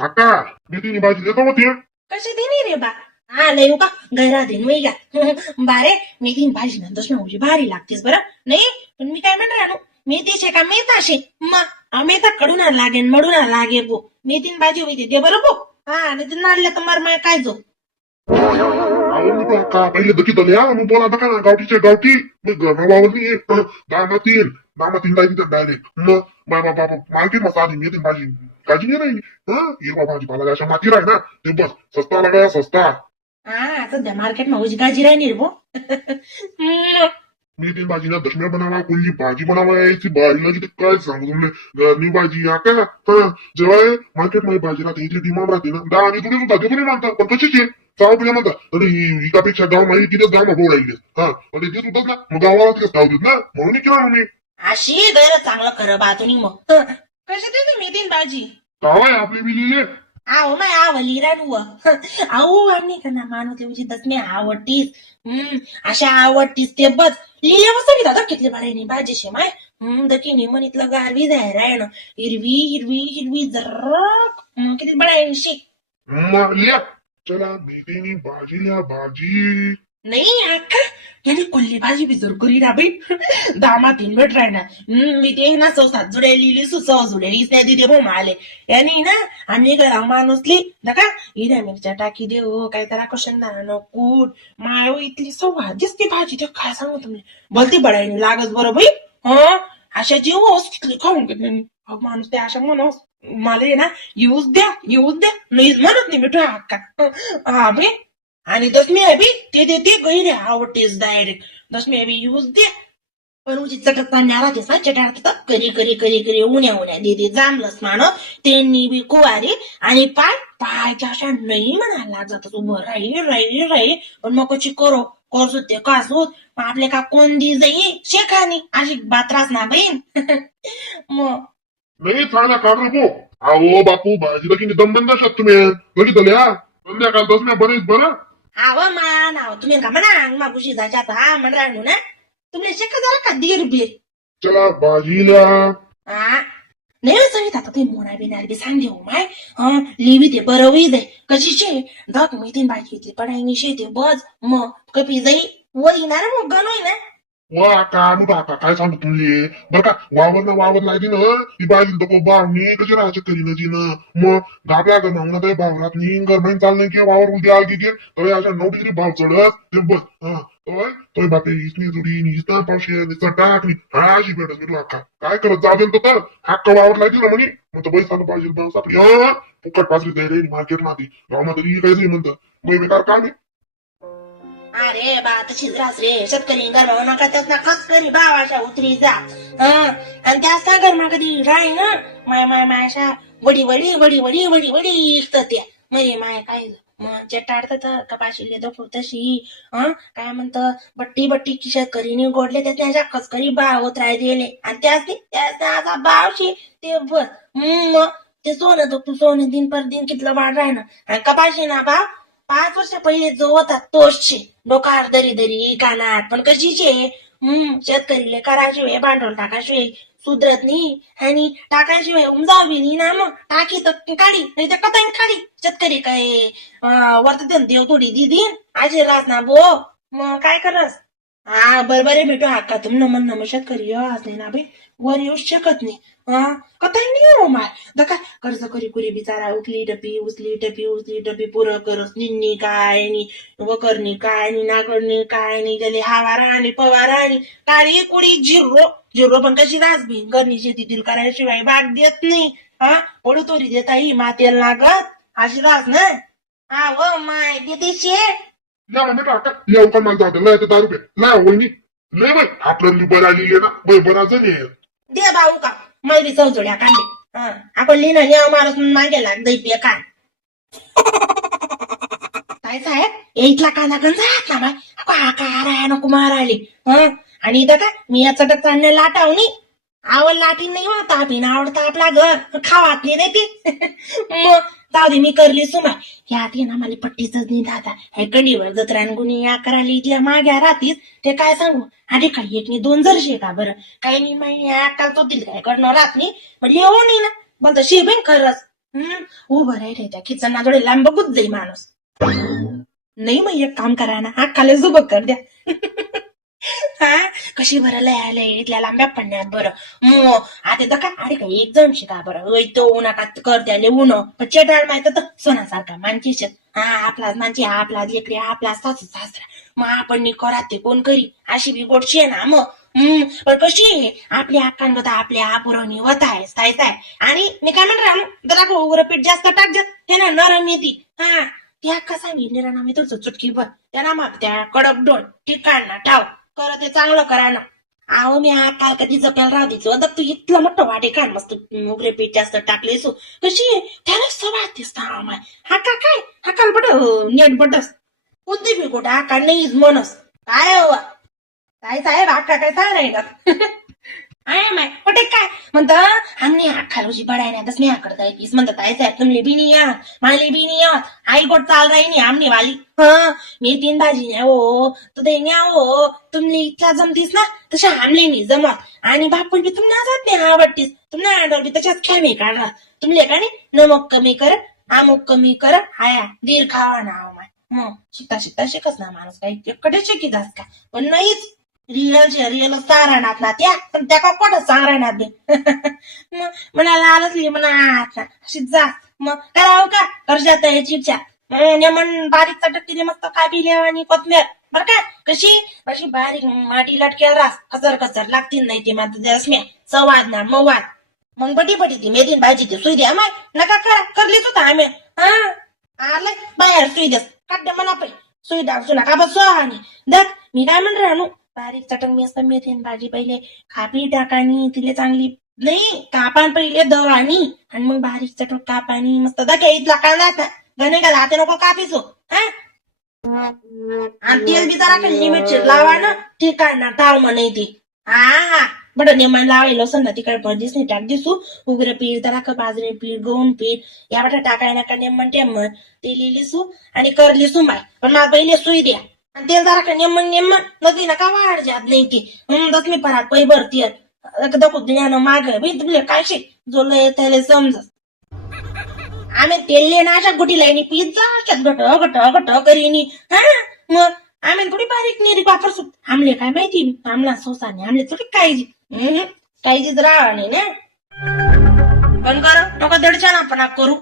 काका मेथीनी भाजी देतो मग ते कशी देणे रे बा हा लय का गैरा दे मी घ्या बारे मेथीन भाजी ना दशमी भारी लागतेस बरं नाही पण मी काय म्हणणार मेथीचे का मेथाशे मग मेथा कडून लागेल मडून लागे बो मेथीन भाजी होती दे बरं बो हा नाही तर नाडल्या तर मार काय जो अहो मी काका पहिले दखीत आले मग बोला का ना गावठीच्या गावठी मग वावरली दामातीन डायरेक्ट मग बाबा मार्केट मध्ये आधी मेथीन भाजी काजी नाही हिरवा भाजीपाला अशा माती राही ना ते बस सस्ता लागाया सस्ता हा सध्या मार्केट मा उजी गाजी राही बो मेथीन भाजी ना दशम्या बनावा कोणची भाजी बनावा यायची भारी लागली काय सांगू तुम्ही घरनी भाजी आता जेव्हा मार्केट मध्ये भाजी राहते इथे डिमांड राहते ना दहा आणि तुम्ही सुद्धा ते पण मानता पण कशीच आहे चाव पिल्या म्हणतात तरी एकापेक्षा गाव माहिती किती गाव भाऊ राहिले पण ते सुद्धा ना मग गावाला तिथे गाव देत ना म्हणून केला मी अशी गैर चांगलं खरं बा तुम्ही मग कशी देते मेथीन भाजी गाव आहे आपले बी लिहिले आहो माय आवली रानू आहो आम्ही का ना मानू तेवढी दसमी आवडतीस अशा आवडतीस ते बस लिहिले मस्त दादा किती बारायनी भाजी शे माय दकीने म्हणितलं गारवी जाय रायण हिरवी हिरवी हिरवी जर्रा किती बडायनी शे लिया चला मेथीनी भाजी लिया भाजी नाही अक्का याने कोल्ली भाजी बिजोर करी ना बाई दामा तीन भेट राहणार मी ते ना चौसात जुडे लिहिली सुचव जुडे त्या दिदे भाऊ आले यांनी ना आम्ही घरा माणूसली नका हिऱ्या मिरच्या टाकी देऊ काय तर कशनदाना कूट माळव इथली सव्वा दिसती भाजी ते काय सांगू तुम्ही भलती बडायनी लागच बरं बाई अशा जीव तिथली खाऊन घेतली माणूस ते अशा म्हणूस मला ना येऊच द्या नाही म्हणत नाही मिठू हक्का हा बाई आणि दसमी आहे बी ते देते गैरे आवडतेस डायरेक्ट दसमी आहे बी यूज दे पण उची चटकताना राहतेस ना चटाडत करी उन्या देते जांभलंच मान त्यांनी बी कुवारी आणि पायच्या अशा नाही म्हणायला जातात उभं राही पण मग कशी करसोत ते कासोत मग आपले का कोण दी जाई शेखानी अशी बात्रास ना बहीण मग नाही चांगला काढ नको अहो बापू भाजीला की दमबंद असतात तुम्ही बघितलं या संध्याकाळ दसम्या बरेच बरं नाव तुम्ही का म्हणा मागुशी जायच्यात हा म्हणा ना तुम्ही शेका झाला का दीर बीर चला भाजीला नाही सांगित आता ते मोना बिनार बी सांग देऊ माय लिवी ते बरं होई जाय कशीचे दक मी तीन भाजी घेतली पडायनी शेते बस मग कपी जाई वरी ना रे मग गणोय ना वा काढू टाका काय सांगू तुझे बरं का वावर लागली ना ती बाजी तो बावणी कशी राहायचं करी ना तिनं मग गाब्या गणवून ते भावरात गरमाईन चाललं की वावर उद्या आगी गे तर अशा 9 डिग्री भाव चढत ते बस तो बापे इसनी जुडी निसता पावशे निसता टाकली अशी भेटत मी अख्खा काय करत जावेल तर हक्का वावर लागली ना म्हणे मग तर पैसा पाहिजे बस आपली फुकट पाचरी जाय रे मार्केट मध्ये गाव तरी काय म्हणतं मग बेकार काम आहे अरे बा तशीच रास रे शेतकरी गरबा नका त्यात ना कस करी बावाशा उतरी जा आणि त्याच ना गरमा कधी राही ना माय अशा वडी इकत त्या मरे माय काय मग चटाडत कपाशी दफू तशी काय म्हणत बट्टी शेतकरीने गोडले त्याच्या कचकरी बाव उतराय दिले आणि त्याच बावशी ते बस मग ते सोनं दिन पर दिन कितलं वाढ राही ना आणि कपाशी ना बाव 5 वर्ष पहिले जो होता तोच शे डोकार दरी कानात पण कशीचे शेतकरीले कराशिवाय भांडवल टाकाशिवाय सुधरत नाही आणि टाकाशिवाय उमजावी नाही ना मग टाकी तर काढी नाही तर कथाईन काढी शेतकरी काय वर्तते देव थोडी दिदीन आजी राज ना बो मग काय करस बरोबर भेटू हक्का तुम म्हणणं शेतकरी आज नाही ना बाई वर येऊ शकत नाही कथाई नाही हो माय दका कर्ज करी बिचारा उचली टपी पुरं करस निन्नी काय नि वकरणी काय नि नागरणी काय नि त्याला हावारा आणि पवारा आणि काळी कुडी झिरो पण कशी राजबी घरणी शेतीतील करायशिवाय बाग देत नाही पडू तोरी देता ही मातेल लागत अशी राज ना व माय देते शे लवकर मला जातं लय 10 रुपये लय वहिनी लय बाई आपल्याला बरं आलेली ना बरा जण दे भाऊ का मैरी चौचड्या कांदे आपण लिहिणं लिहा माणूस मागे लाग दै काय काय साहेब इथला कांदा गंजात ना बाय काय नको मारायली आणि इथं काय मी या चटक चालण्या लाटावणी आवड लाटी नाही होत आपण आवडतं आपला घर खावात नाही देते मग जाऊ दे मी करली सुमा यात ना मला पट्टीच नाही दादा हे कडीवर जत्रान गुन्हे या करायला इथल्या माग्या राहतीस ते काय सांगू अरे काही एक नाही 2 जरशे का बरं काही नाही माहिती अक्काल तो दिल काय कडनं राहत नाही म्हणजे येऊ नाही ना बोलतो शिबेन खरंच उभं राहिले त्या खिचना जोडे लांब बघूच जाई माणूस. नाही मग एक काम करा ना, हा खाली जुबक कर द्या. हा कशी बरं लय इथल्या लांब्या पडण्यात बरं मग आता तर काय अरे काय एक जण शिका बरं तो उन्हा करते उन चेटाळ माहित तर सोनासारखा मानची हा आपलाच मानची आपला लेकरी आपला सासू सासरा मग आपण करा ते कोण करी अशी बी गोडशी आहे ना मग. पण कशी आहे आपल्या अक्कांगत आपल्या पुरवणी होत आहे सायचाय. आणि मी काय म्हणणार जरा उघड पीठ जास्त टाक जात हे ना नरम येते. हा त्या कसा सांगितले ना मी तुझं चुटकी भर त्यांना माग त्या कडक डोन ठिकाण ना ठाव कर ते चांगलं करा ना. अहो मी हा काल कधी जप्याला राहू द्यायचो आता तू इथलं मोठं वाटे काढ मस्त उघडे पीठ जास्त टाकले सो कशी त्याला सवाळतेस ना हा का काय हा काल बट नेट बटस कोणती बी कुठं हा काल नाहीच मनस काय हवा काय साहेब अक्का काय सांग माय कुठे काय म्हणत आम्ही खालूची बडाय तस मी करता येतीस म्हणतात आई साहेब तुमले बी नाही या माली बी नाही या आई गोट चाल राही नाही आमने वाली मी 3 भाजी न्या हो तू ते न्या हो तुमली इतका जमतीस ना तशा आमले नाही जमत आणि बापूल बी तुम्हाला जात नाही आवडतीस तुम्हाला आडवर बी तशाच खेळ काढणार तुमले का नाही नमक कमी कर आमुक कमी कर आया दीर खावा ना माय मग शिकता शिकता शिकच ना माणूस काही कडे शिकी जास का पण नाहीच रिअल साराणातला त्या पण त्या का कोणच साराणात दे मग म्हणाला आलंच म्हणा अशी जा मग करावं का कर्जात चिडच्या म्हण बारीक चटक मस्त कापिले आणि कोथमीर बर का कशी अशी बारीक माटी लटक्या रास कचर कचर लागतील नाही ते मात्र दसम्या संवाद ना मवाद मग बटी ती मेदीन भाजी ती सुई द्या माय नका करा करलीच होता आम्ही हा आलंय बाहेर सुई द्यास काढ म्हणा पै सुई डाकसू नका बस आणि दक मी काय म्हण राहू बारीक चटक मी असतं मेथीन भाजी पहिले खापी टाकानी तिले चांगली नाही कापान पहिले दवानी आणि मग बारीक चटक कापानी मस्त दक्या इथला कांदा गणे का हाते नको कापिसो हा आणि तेल बी जरा लिमिट लावा ना ठिकाण ना टाळ म्हणे ती हा बट नेमान लावायला ना तिकडे पडदिस नाही टाक दिसू उघडे पीठ जरा का बाजरी पीठ गहून पीठ या बटा टाकाय नका नेमन टेमन ते लिहिलीसू आणि करलीसू माय पण मला पहिले सुई द्या आणि ते जरा का नेमन नदी नका वाढ जात नाही ती दस मी परात पै भरती दाखवत ज्ञान माग मी तुमले काय शे जो लय त्याला समज आम्ही तेल ना अशा गुटी लाईनी पिझ्झा अशात गट करीनी हा मग आम्ही थोडी बारीक निरीक वापर सुट आमले काय माहिती आमला सोसाने आमले थोडी काळजीच राहा नाही ना पण कर नका दडच्या ना आपण करू